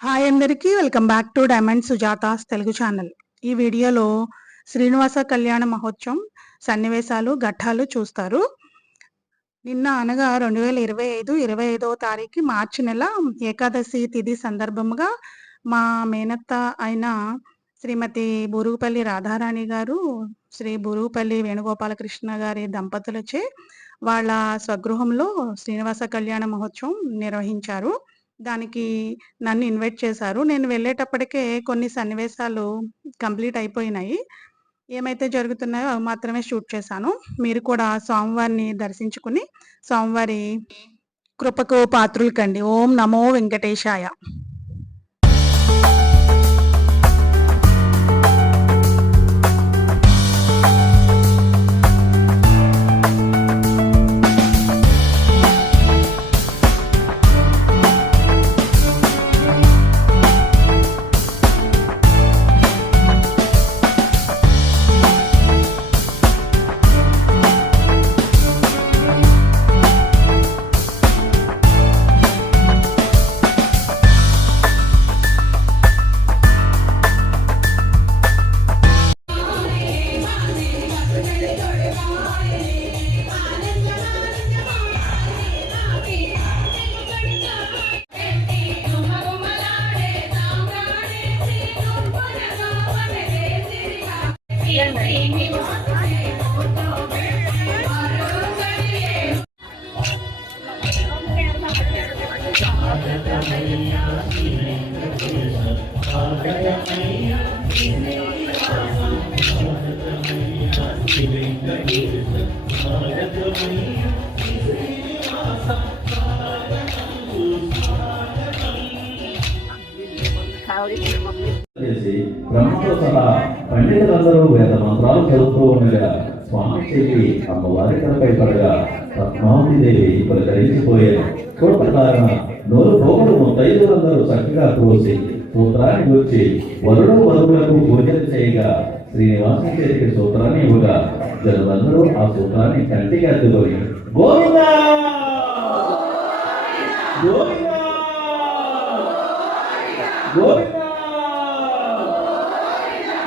Hi అందరికీ welcome back to diamond Sujata's Telugu channel. ఈ వీడియోలో శ్రీనివాస కళ్యాణ మహోత్సవం సన్నివేశాలు ఘట్టాలు చూస్తారు. నిన్న అనగా 2025 25వ తారీఖు మార్చి నెల ఏకాదశి తిథి సందర్భముగా మా మేనత్త అయిన శ్రీమతి బూరుగుపల్లి రాధారాణి గారు, శ్రీ బూరుగుపల్లి వేణుగోపాలకృష్ణ గారి దంపతులచే వాళ్ళ స్వగృహంలో శ్రీనివాస కళ్యాణ మహోత్సవం నిర్వహించారు. దానికి నన్ను ఇన్వైట్ చేశారు. నేను వెళ్ళేటప్పటికే కొన్ని సన్నివేశాలు కంప్లీట్ అయిపోయినాయి. ఏమైతే జరుగుతున్నాయో అవి మాత్రమే షూట్ చేశాను. మీరు కూడా స్వామివారిని దర్శించుకుని స్వామివారి కృపకు పాత్రులు కండి. ఓం నమో వెంకటేశాయ. బ్రహ్మతో సహా పండితులందరూ వేద మంత్రాలు చదువుతూ ఉండగా స్వామి చెల్లి అమ్మవారి తలపై పడగా పద్మావతిదేవి పులకరించిపోయారు. చూడకారణ నోరు పోగులు ముత్తైదులందరూ చక్కగా కోసి సూత్రాన్ని వచ్చి వరుడు వరువులకు పూజలు చేయగా శ్రీనివాసం చేతికి సూత్రాన్ని ఇవ్వగా జనులందరూ ఆ సూత్రాన్ని కంటికి అద్దుకొని గోవిందా గోవిందా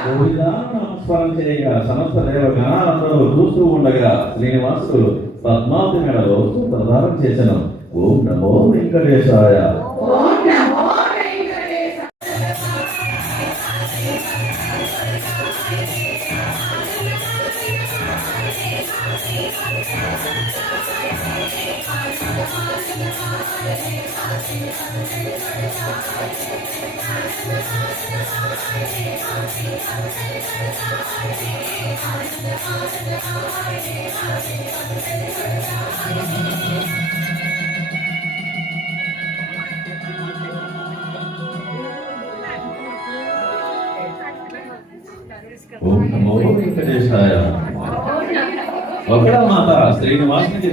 గోవిందా నమస్కారం చేయగా సమస్త దేవ గణాలందరూ చూస్తూ ఉండగా శ్రీనివాసుడు పద్మావతి మేడలో సూత్రధారం చేశాను. ఓం నమో వెంకటేశాయ. ఓం నమో వెంకటేశాయ. ఒకడ మాత శ్రీనివాసునికి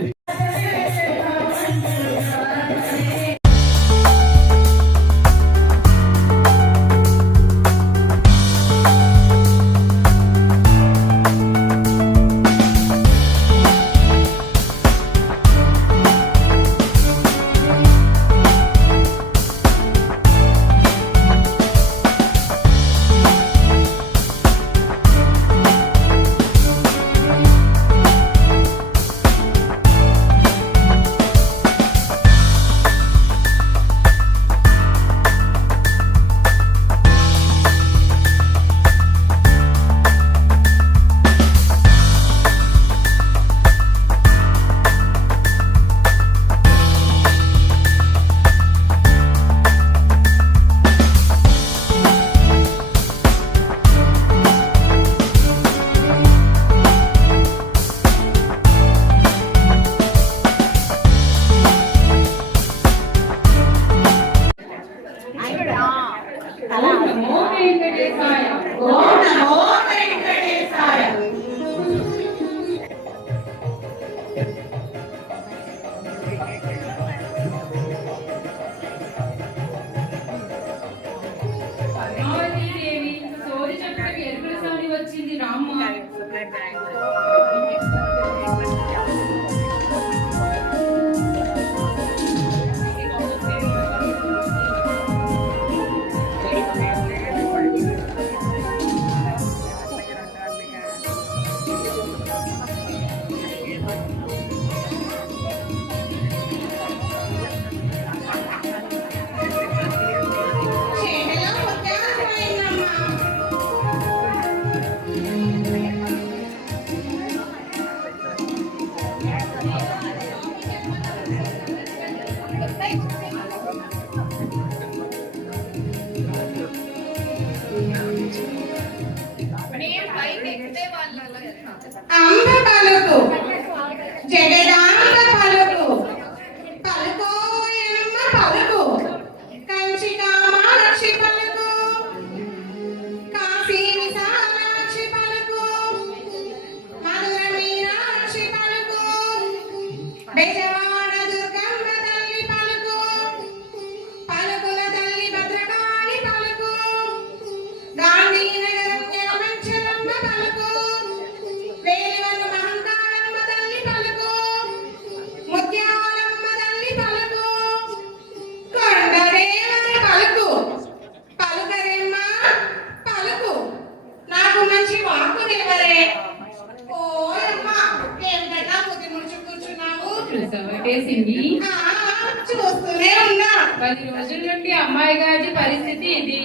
ఎదురుండి అమ్మాయి గారి పరిస్థితి ఇది.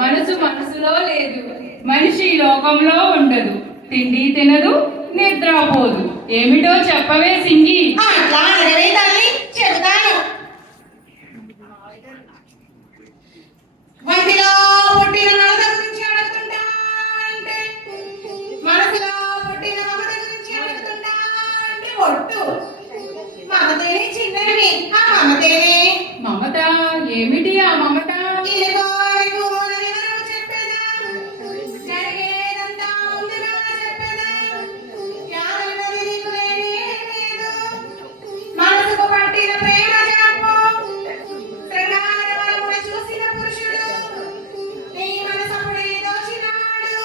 మనసులో లేదు. మనిషి ఈ లోకంలో ఉండదు. తిండి తినదు, నిద్రపోదు. ఏమిటో చెప్పవే సింగి. అట్లా అడగవే తల్లి, చెబుతాను. వంటిలో పుట్టిన మమత గురించి అడుగుతుంటా అంటే, మనసులో పుట్టిన మమత గురించి అడుగుతుంటా అంటే ఒట్టు. మమతేనే చిన్నవి, ఆ మమతేనే. మమత ఏమిటి ఆ మమత? ఇదిగో నీకు మొదటి వరకు చెప్పేదా, జరిగేదంతా ముందుగా చెప్పేదా, యాదన్నది నీకు లేనే లేదు. మనసుకు పట్టిన ప్రేమ జాపు, శృంగారవరమున చూసిన పురుషుడు, నీ మనసప్పుడే దోచినాడు,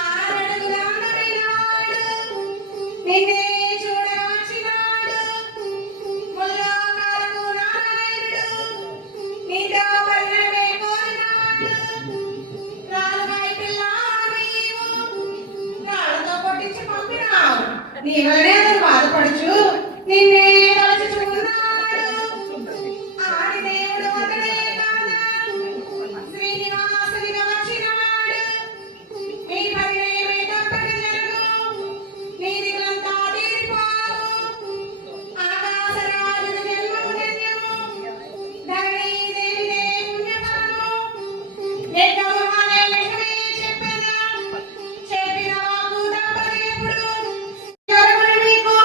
ఆరడుగుల అందమైనాడు, నిన్నే చూడవచ్చినాడు, ముల్లోకాలకు నారాయణుడు, నీతో పరిణయమే కోరినాడు. రాలుగాయ పిల్ల నీవు, రాళ్ళతో కొట్టించి పంపినావు. నీ వలనే అతను బాధపడుచు నిన్నే తలచుచున్నాడు. ఆది దేవుడు అతడే కాదా, శ్రీనివాసునిగా వచ్చినాడు. నీ పరిణయమే తప్పక జరుగు, నీ దిగులంతా తీరిపోవు. ఆకాశరాజుని జన్మము ధన్యము, ధరణీదేవిదే పుణ్యఫలము. యజ్ఞమహాలయ విషమే చెప్పెదా, చెప్పిన వాకు తప్పదు ఎప్పుడు. జరుగును మీకు,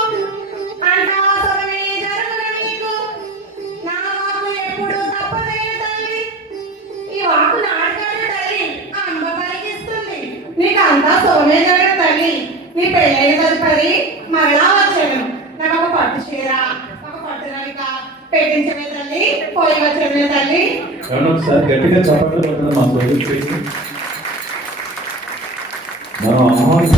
అంటాసరమే జరుగును మీకు. నా వాకు ఎప్పుడు తప్పదే తల్లి. ఈ వాకు నాటకాలు తల్లి, అంబ పలికిస్తుంది. నీకు అంతా సోమే జరగదు తల్లి. నీ పెళ్ళైన తదుపరి మరలా వచ్చాను. నాకు ఒక పట్టు చీర, ఒక పట్టు రవిక పెట్టించవే తల్లి, పోయి వచ్చే తల్లి. ఒకసారి గట్టిగా చప్పట్లు కొట్టడం మా తోడు చేసి మనం అమ్మవారి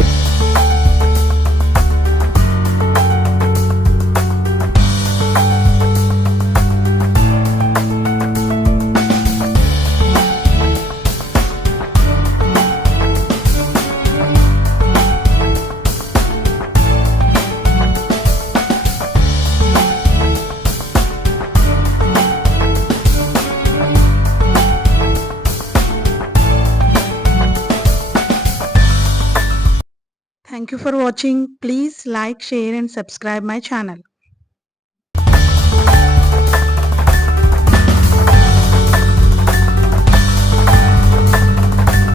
Thank you for watching. Please like, share and subscribe my channel.